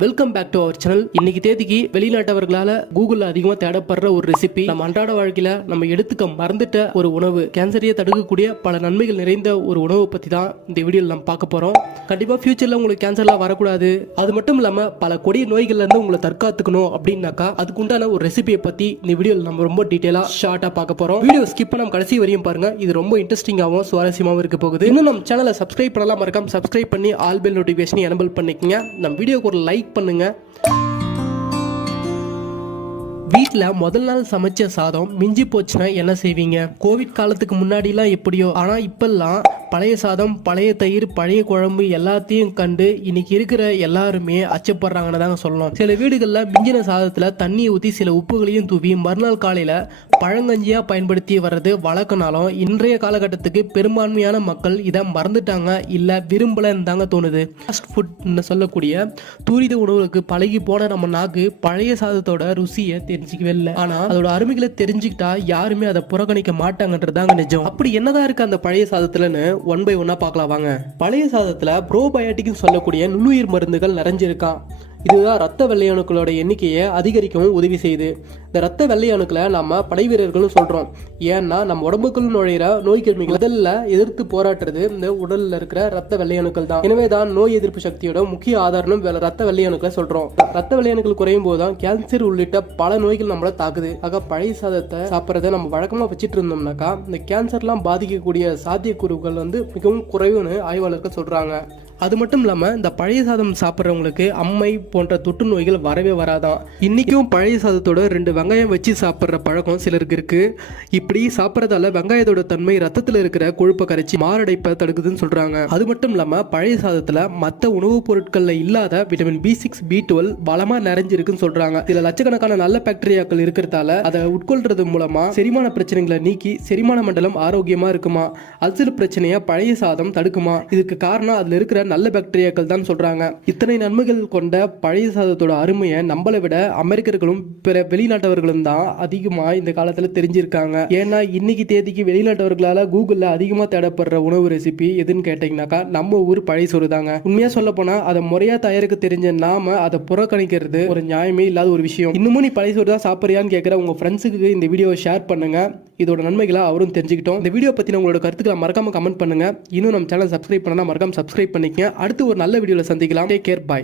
Welcome back to our channel. இன்னைக்கு தேதிக்கு வெளிநாட்டவர்களால கூகுள்ல அதிகமா தேடப்படுற ஒரு ரெசிபி, நம்ம அன்றாட வாழ்க்கையில நம்ம எடுத்துக்க மறந்துட்ட ஒரு உணவு, கேன்சரையே தடுக்கக்கூடிய பல நன்மைகள் நிறைந்த ஒரு உணவை பத்தி தான் இந்த வீடியோவில் நம்ம பார்க்க போறோம். கண்டிப்பா ஃபியூச்சர்ல உங்களுக்கு கேன்சர்லாம் வரக்கூடாது, அது மட்டும் இல்லாம பல கொடிய நோய்கள்ல இருந்து உங்களை தற்காத்துக்கணும் அப்படின்னாக்கா அதுக்கு உண்டான ஒரு ரெசிபியை பத்தி இந்த வீடியோவில் நம்ம ரொம்ப டீட்டெயிலா ஷார்ட்டா பார்க்க போறோம். வீடியோ ஸ்கிப் பண்ணாம கடைசி வரையும் பாருங்க, இது ரொம்ப இன்ட்ரெஸ்டிங்காகவும் சுவாரஸ்யமாகவும் இருக்க போகுது. இன்னும் நம்ம சேனலை சப்ஸ்கிரைப் பண்ணலாம், மறக்காம சப்ஸ்கிரைப் பண்ணி ஆல் பெல் நோட்டிஃபிகேஷன் எனபிள் பண்ணிக்கங்க. நம்ம வீடியோக்கு ஒரு லைக் பண்ணுங்க. வீட்டில் முதல் நாள் சமைச்ச சாதம் மிஞ்சி போச்சுன்னா என்ன செய்வீங்க? கோவிட் காலத்துக்கு முன்னாடிலாம் எப்படியோ, ஆனால் இப்பெல்லாம் பழைய சாதம், பழைய தயிர், பழைய குழம்பு எல்லாத்தையும் கண்டு இன்னைக்கு இருக்கிற எல்லாருமே அச்சப்படுறாங்கன்னு தாங்க சொல்லணும். சில வீடுகளில் மிஞ்சின சாதத்தில் தண்ணியை ஊற்றி சில உப்புகளையும் தூவி மறுநாள் காலையில் பழங்கஞ்சியாக பயன்படுத்தி வர்றது வழக்கனாலும் இன்றைய காலகட்டத்துக்கு பெரும்பான்மையான மக்கள் இதை மறந்துட்டாங்க, இல்லை விரும்பலன்னு தாங்க தோணுது. ஃபாஸ்ட் ஃபுட்னு சொல்லக்கூடிய துரித உணவுக்கு பழகி போன நம்ம நாக்கு பழைய சாதத்தோட ருசியை தெரிஞ்சுக்கவே இல்லை. ஆனா அதோட அருமைகளை தெரிஞ்சுக்கிட்டா யாருமே அதை புறக்கணிக்க மாட்டாங்கன்றதாங்க நிஜம். அப்படி என்னதான் இருக்கு அந்த பழைய சாதத்துலன்னு ஒன் பை ஒன்னா பார்க்கலாம் வாங்க. பழைய சாதத்துல ப்ரோபயோட்டிக்னு சொல்லக்கூடிய நுண்ணுயிர் மருந்துகள் நிறைஞ்சிருக்கான். இதுதான் ரத்த வெள்ளையணுக்களோட எண்ணிக்கையை அதிகரிக்கவும் உதவி செய்யுது. இந்த ரத்த வெள்ளையணுக்களை நம்ம படை வீரர்கள்னு சொல்றோம். ஏன்னா நம்ம உடம்புக்குள் நுழையிற நோய் கிருமிகள் முதல்ல எதிர்த்து போராடுறது இந்த உடல்ல இருக்கிற ரத்த வெள்ளையணுக்கள் தான். எனவே தான் நோய் எதிர்ப்பு சக்தியோட முக்கிய ஆதாரம் ரத்த வெள்ளையணுக்களை சொல்றோம். ரத்த வெள்ளையணுக்கள் குறையும் போதுதான் கேன்சர் உள்ளிட்ட பல நோய்கள் நம்மள தாக்குது. ஆக பழைய சாதத்தை சாப்பிட்றத நம்ம வழக்கமா வச்சுட்டு இருந்தோம்னாக்கா இந்த கேன்சர்லாம் பாதிக்கக்கூடிய சாத்தியக்கூறுகள் மிகவும் குறைவுன்னு ஆய்வாளர்கள் சொல்றாங்க. அது மட்டும் இல்லாமல் இந்த பழைய சாதம் சாப்பிட்றவங்களுக்கு அம்மை போன்ற தொற்று நோய்கள் வரவே வராதான். இன்றைக்கும் பழைய சாதத்தோட 2 வெங்காயம் வச்சு சாப்பிட்ற பழக்கம் சிலருக்கு இருக்குது. இப்படி சாப்பிட்றதால வெங்காயத்தோட தன்மை ரத்தத்தில் இருக்கிற கொழுப்பை கரைச்சி மாரடைப்பை தடுக்குதுன்னு சொல்கிறாங்க. அது மட்டும் இல்லாமல் பழைய சாதத்தில் மற்ற உணவுப் பொருட்களில் இல்லாத விட்டமின் B6, B12 பலமாக நிறைஞ்சிருக்குன்னு சொல்கிறாங்க. சில லட்சக்கணக்கான நல்ல பாக்டீரியாக்கள் இருக்கிறதால அதை உட்கொள்றது மூலமாக செரிமான பிரச்சனைகளை நீக்கி செரிமான மண்டலம் ஆரோக்கியமாக இருக்குமா. அல்சர் பிரச்சனையை பழைய சாதம் தடுக்குமா. இதுக்கு காரணம் அதில் இருக்கிற நல்ல பாக்டீரியாக்கள் தான் சொல்றாங்க. இத்தனை நன்மைகள் கொண்ட பழைய சாதத்தோட அருமையை நம்மளை விட அமெரிக்கர்களும் பிற வெளிநாட்டவர்களும் தான் அதிகமா இந்த காலத்துல தெரிஞ்சிருக்காங்க. ஏன்னா இன்னைக்கு தேதிக்கு வெளிநாட்டவர்களால கூகுள்ல அதிகமா தேடப்படுற உணவு ரெசிபி எதுன்னு கேட்டீங்கன்னாக்கா நம்ம ஊர் பழைய சோறு தாங்க. உண்மையா சொல்ல போனா அதை முறையா தயாரிக்க தெரிஞ்ச நாம அதை புறக்கணிக்கிறது ஒரு நியாயமே இல்லாத ஒரு விஷயம். இன்னமும் நீ பழைய சோறு தான் சாப்பிட்றியான்னு கேட்கிற உங்க ஃப்ரெண்ட்ஸுக்கு இந்த வீடியோவை ஷேர் பண்ணுங்க. இதோட நன்மைகளை அவரும் தெரிஞ்சுக்கிட்டோம். இந்த வீடியோ பத்தின உங்களோட கருத்துக்களை மறக்காம கமெண்ட் பண்ணுங்க. இன்னும் நம்ம சேனல் சப்ஸ்கிரைப் பண்ணா மறக்காம சப்ஸ்கிரைப் பண்ணிக்கங்க. அடுத்து ஒரு நல்ல வீடியோல சந்திக்கலாம். Take care, by.